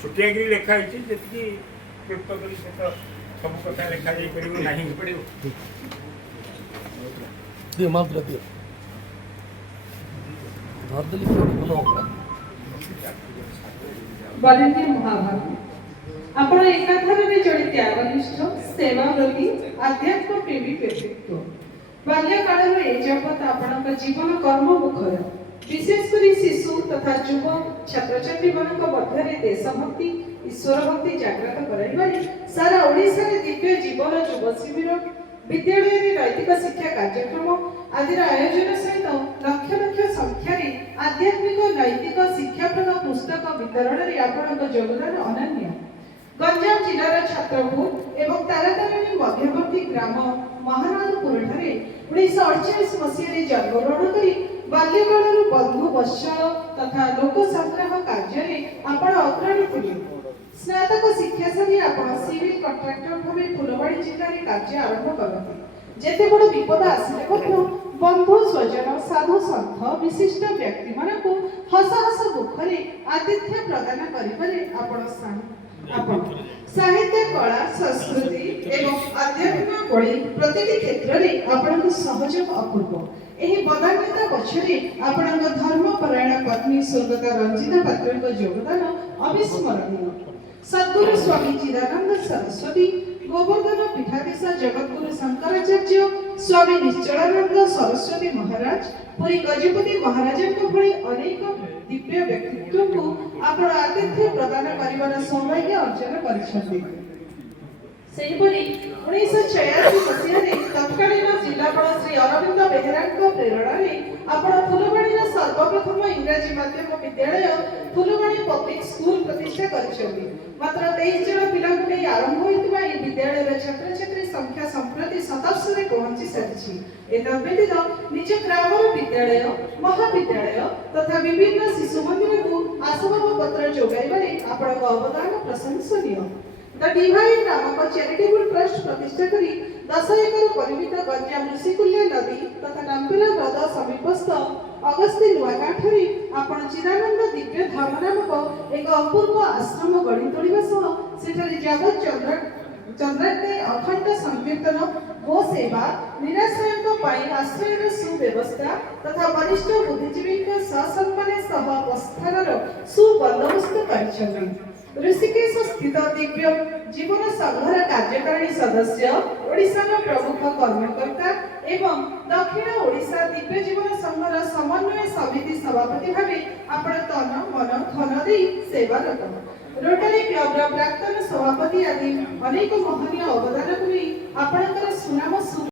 ଛୋଟିଆକିରି ଲେଖା ହେଇଛି ଯେତିକି କ୍ଲୁପ୍ତ କରି ସେ ତ ସବୁ କଥା ଲେଖା ଯାଇପାରିବ ନାହିଁ। ଦିଅ ମାତ୍ର ଦିଅ ଧରିଦେଲି ଭଲ ହବ। ବରେଣ୍ୟ ମହାଭାରତ ଆପଣ ଏକାଧାରରେ ଜଣେ ତ୍ୟାଗନିଷ୍ଠ ସେବାବ୍ରତୀ ଆଧ୍ୟାତ୍ମ ପ୍ରେମୀ ବ୍ୟକ୍ତିତ୍ୱ। ବାଲ୍ୟକାଳରୁ ଏଯାବତ୍ ଆପଣଙ୍କ ଜୀବନ କର୍ମ ମୁଖର, ବିଶେଷ କରି ଶିଶୁ ତଥା ଯୁବ ଛାତ୍ରଛାତ୍ରୀମାନଙ୍କ ମଧ୍ୟରେ ଦେଶଭକ୍ତି ଈଶ୍ୱର ଭକ୍ତି ଜାଗ୍ରତ କରାଇବାରେ ସାରା ଓଡ଼ିଶାରେ ଦିବ୍ୟ ଜୀବନ ଯୁବ ଶିବିର, ବିଦ୍ୟାଳୟରେ ନୈତିକ ଶିକ୍ଷା କାର୍ଯ୍ୟକ୍ରମ ଆଦିର ଆୟୋଜନ ସହିତ ଲକ୍ଷ ଲକ୍ଷ ସଂଖ୍ୟାରେ ଆଧ୍ୟାତ୍ମିକ ନୈତିକ ଶିକ୍ଷାପ୍ରଦ ପୁସ୍ତକ ବିତରଣରେ ଆପଣଙ୍କ ଯୋଗଦାନ ଅନନ୍ୟ। ଗଞ୍ଜାମ ଜିଲ୍ଲାର ଛତ୍ରପୁର ଏବଂ ତାରାତାରିଣୀ ମଧ୍ୟବର୍ତ୍ତୀ ଗ୍ରାମ ମହାନାଦପୁରଠାରେ 1948 ମସିହାରେ ଜନ୍ମଗ୍ରହଣ କରି ବାଲ୍ୟକାଳରୁ ବନ୍ଧୁ ବତ୍ସଳ ତଥା ଲୋକ ସଂଗ୍ରହ କାର୍ଯ୍ୟରେ ଆପଣ ଅଗ୍ରଣୀ ଥିଲେ। ସ୍ନାତକ ଶିକ୍ଷା ସାରି ଆପଣ ସିଭିଲ କଣ୍ଟ୍ରାକ୍ଟର ଭାବେ ଫୁଲବାଣୀ ଜିଲ୍ଲାରେ କାର୍ଯ୍ୟ ଆରମ୍ଭ କରନ୍ତି। ଯେତେ ବଡ଼ ବିପଦ ଆସିଲେ ମଧ୍ୟ ବନ୍ଧୁ ସ୍ୱଜନ ସାଧୁ ସନ୍ଥ ବିଶିଷ୍ଟ ବ୍ୟକ୍ତିମାନଙ୍କୁ ହସ ହସ ମୁଖରେ ଆତିଥ୍ୟ ପ୍ରଦାନ କରିବାରେ ଆପଣ ସାହିତ୍ୟ କଳା ସଂସ୍କୃତି ଏବଂ ଆଧ୍ୟାତ୍ମିକ ଭଳି ପ୍ରତିଟି କ୍ଷେତ୍ରରେ ଆପଣଙ୍କ ସହଯୋଗ ଅପୂର୍ବ। ଏହି ବଦାନ୍ୟତା ପଛରେ ଆପଣଙ୍କ ଧର୍ମପରାୟଣ ପତ୍ନୀ ସ୍ୱର୍ଗତ ରଞ୍ଜିତା ପାତ୍ରଙ୍କ ଯୋଗଦାନ ଅବିସ୍ମରଣୀୟ। ସଦ୍ଗୁରୁ ସ୍ୱାମୀ ଚିଦାନନ୍ଦ ସରସ୍ୱତୀ, ଗୋବର୍ଦ୍ଧନ ପୀଠାଧୀଶ ଜଗଦ୍ଗୁରୁ ଶଙ୍କରାଚାର୍ଯ୍ୟ, ସ୍ୱାମୀ ନିଶ୍ଚଳାନନ୍ଦ ସରସ୍ୱତୀ ମହାରାଜ, ପୁରୀ ଗଜପତି ମହାରାଜଙ୍କ ଭଳି ଅନେକ ଦିବ୍ୟ ବ୍ୟକ୍ତିତ୍ୱଙ୍କୁ ଆପଣ ଆତିଥ୍ୟ ପ୍ରଦାନ କରିବାର ସୌଭାଗ୍ୟ ଅର୍ଜନ କରିଛନ୍ତି। ସେହିପରି 1986 ମସିହାରେ ତତ୍କାଳୀନ ଜିଲ୍ଲାପାଳ ଶ୍ରୀ ଅରବିନ୍ଦ ବେହେରାଙ୍କ ପ୍ରେରଣାରେ ଆପଣ ଫୁଲବାଣୀର ସର୍ବପ୍ରଥମ ଇଂରାଜୀ ମାଧ୍ୟମ ବିଦ୍ୟାଳୟ ଫୁଲବାଣୀ ପବ୍ଲିକ ସ୍କୁଲ ପ୍ରତିଷ୍ଠା କରିଛନ୍ତି। ମାତ୍ର 23 ଜଣ ପିଲାଙ୍କୁ ନେଇ ଆରମ୍ଭ ହୋଇଥିବା ଏହି ବିଦ୍ୟାଳୟର ଛାତ୍ରଛାତ୍ରୀ ସଂଖ୍ୟା ସମ୍ପ୍ରତି 27ରେ ପହଞ୍ଚି ସାରିଛି। ଏତଦ୍‌ବ୍ୟତୀତ ନିଜ ଗ୍ରାମର ବିଦ୍ୟାଳୟ, ମହାବିଦ୍ୟାଳୟ ତଥା ବିଭିନ୍ନ ଶିଶୁ ମନ୍ଦିରକୁ ଆସବାବପତ୍ର ଯୋଗାଇବାରେ ଆପଣଙ୍କ ଅବଦାନ ପ୍ରଶଂସନୀୟ। ଦ ଡିଭାଇନ୍ ନାମକ ଚ୍ୟାରିଟେବୁଲ ଟ୍ରଷ୍ଟ ପ୍ରତିଷ୍ଠା କରି 10 ଏକର ପରିମିତ ଗଞ୍ଜାମ ଋଷିକୁଲ୍ୟା ନଦୀ ତଥା ନାମ୍ପେରା ହ୍ରଦ ସମୀପସ୍ଥ ଅଗସ୍ତି ନୂଆଗାଁଠାରେ ଆପଣ ଚିଦାନନ୍ଦ ଦିବ୍ୟ ଧାମ ନାମକ ଏକ ଅପୂର୍ବ ଆଶ୍ରମ ଗଢ଼ି ତୋଳିବା ସହ ସେଠାରେ ଜଗତ ଚନ୍ଦ୍ରାଗ୍ନି ଅଖଣ୍ଡ ସଂକୀର୍ତ୍ତନ, ଗୋ ସେବା, ନିରାଶ୍ରୟଙ୍କ ପାଇଁ ଆଶ୍ରୟର ସୁବ୍ୟବସ୍ଥା ତଥା ବରିଷ୍ଠ ବୁଦ୍ଧିଜୀବୀଙ୍କ ସସମ୍ମାନ ସହ ଅବସ୍ଥାନର ସୁବନ୍ଦୋବସ୍ତ କରିଛନ୍ତି। ଋଷିକେଶ ସ୍ଥିତ ଦିବ୍ୟ ଜୀବନ ସଂଘର କାର୍ଯ୍ୟକାରିଣୀ ସଦସ୍ୟ, ଓଡ଼ିଶାର ପ୍ରମୁଖ କର୍ମକର୍ତ୍ତା ଏବଂ ଦକ୍ଷିଣ ଓଡ଼ିଶା ଦିବ୍ୟ ଜୀବନ ସଂଘର ସମନ୍ୱୟ ସମିତି ସଭାପତି ଭାବେ ଆପଣ ତନ ମନ ଧନ ଦେଇ ସେବାରତ। ରୋଟାରୀ କ୍ଲବର ପ୍ରାକ୍ତନ ସଭାପତି ଆଦି ଅନେକ ମହନୀୟ ଅବଦାନକୁ ନେଇ ଆପଣଙ୍କର ସୁନାମ